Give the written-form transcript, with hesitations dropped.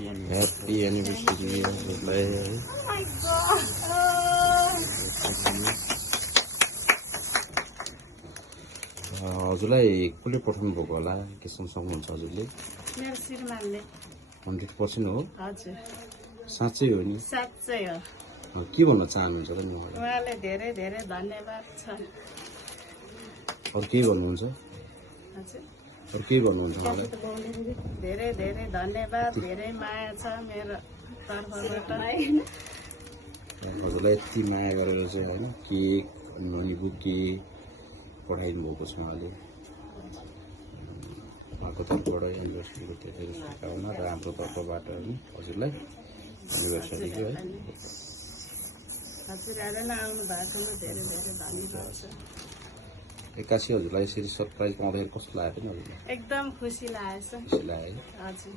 Happy anniversary हजुरलाई है। हजुरलाई कसले पठाउनु भएको होला के सक्नुहुन्छ हजुरले? मेरो श्रीमानले। 100% हो? हजुर साँच्चै हो नि? साँच्चै हो। के भन्न चाहनुहुन्छ र नि मलाई? उहाँले धेरै धेरै धन्यवाद छ। अरू के भन्नुहुन्छ? हजुर अरू के भन्नुहुन्छ मलाई? धेरै धेरै धन्यवाद, धेरै माया छ मेरो तर्फबाट। हजुरलाई यति माया गरेर चाहिँ होइन केक अनि बुके पठाइदिनु भएको छ उहाँले। उहाँको तर्फबाट एनिभर्सरीको धेरै धेरै शुभकामना र हाम्रो तर्फबाट पनि हजुरलाई एनिभर्सरीको है। हजुरहरू नै आउनु भएकोमा धेरै धेरै धन्यवाद छ। एक्कासी हजुरलाई यसरी सरप्राइज पाउँदाखेरि कस्तो लाग्यो पनि हजुरलाई? एकदम खुसी लागेछ। खुसी लाग्यो है? हजुर